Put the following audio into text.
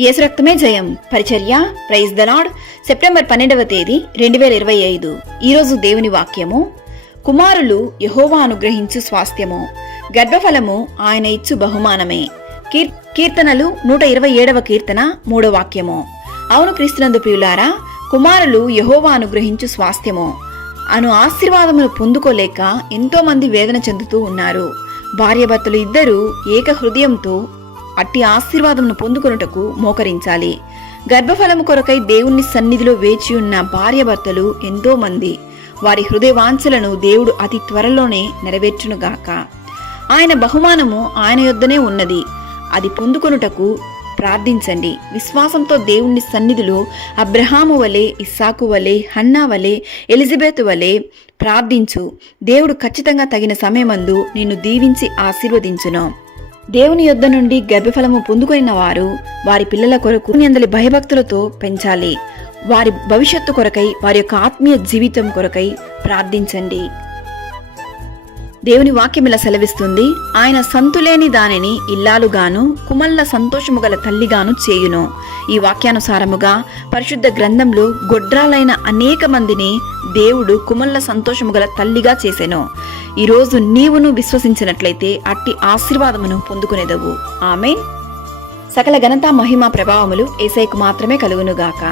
యేసురక్తమే జయం. పరిచర్య praise the September పన్నెండవ తేదీ రెండు వేల ఇరవై ఐదు. ఈరోజు దేవుని వాక్యము. కుమారులు యహోవా అనుగ్రహించు స్వాస్థ్యము. గర్భఫలము ఆయన ఇచ్చు బహుమానమే. కీర్ కీర్తనలు నూట ఇరవై ఏడవ కీర్తన మూడో వాక్యము. అవును క్రీస్తునందు ప్రియులారా కుమారులు యహోవా అనుగ్రహించు స్వాస్థ్యము. అను ఆశీర్వాదమును పొందుకోలేక ఎంతో మంది వేదన చెందుతూ ఉన్నారు. భార్యభర్తలు ఇద్దరూ ఏక హృదయంతో అట్టి ఆశీర్వాదమును పొందుకొనుటకు మోకరించాలి. గర్భఫలము కొరకై దేవుని సన్నిధిలో వేచి ఉన్న భార్యాభర్తలు ఎంతో మంది. వారి హృదయ వాంఛలను దేవుడు అతి త్వరలోనే నెరవేర్చునుగాక. ఆయన బహుమానము ఆయన యొద్దనే ఉన్నది. అది పొందుకొనుటకు ప్రార్థించండి. విశ్వాసంతో దేవుణ్ణి సన్నిధిలో అబ్రహాము వలె ఇస్సాకు వలె హన్నా వలె ఎలిజబెత్ వలె ప్రార్థించు. దేవుడు ఖచ్చితంగా తగిన సమయమందు నిన్ను దీవించి ఆశీర్వదించును. దేవుని యొద్ద నుండి గర్భఫలము పొందుకొనిన వారు వారి పిల్లల కొరకు అందలి భయభక్తులతో పెంచాలి. వారి భవిష్యత్తు కొరకై వారి యొక్క ఆత్మీయ జీవితం కొరకై ప్రార్థించండి. దేవుని వాక్యం ఇలా సెలవిస్తుంది ఆయన సంతులేని దానిని ఇల్లాలుగాను కుమల్ల సంతోషము గల తల్లిగాను చేయును. ఈ వాక్యానుసారముగా పరిశుద్ధ గ్రంథంలో గొడ్రాలైన అనేక మందిని దేవుడు కుమల్ల సంతోషము గల తల్లిగా చేసెను. ఈరోజు నీవును విశ్వసించినట్లయితే అట్టి ఆశీర్వాదమును పొందుకునేదవు. ఆమె సకల ఘనత మహిమ ప్రభావములు ఏసైకు మాత్రమే కలుగునుగాక.